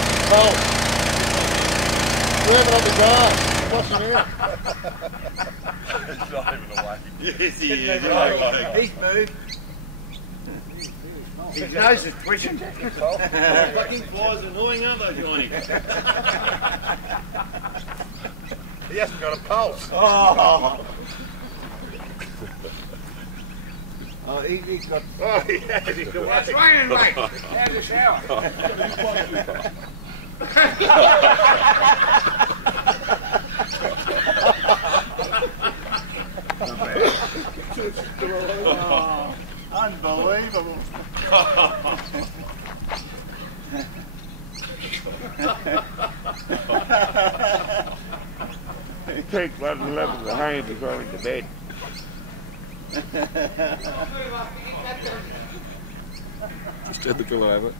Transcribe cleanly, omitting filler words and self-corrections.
getting cold. Swimming on the grass, washing out. He's not even awake. Yes, he is. He's moved. His nose is twitching. Fucking flies annoying, aren't they, Johnny? He hasn't got a pulse. Oh. Oh, he's got... Oh, he has. He's awake. It's raining, mate. How's the shower? Oh, unbelievable. He takes 11 behind before going to bed. Just turn the pillow over.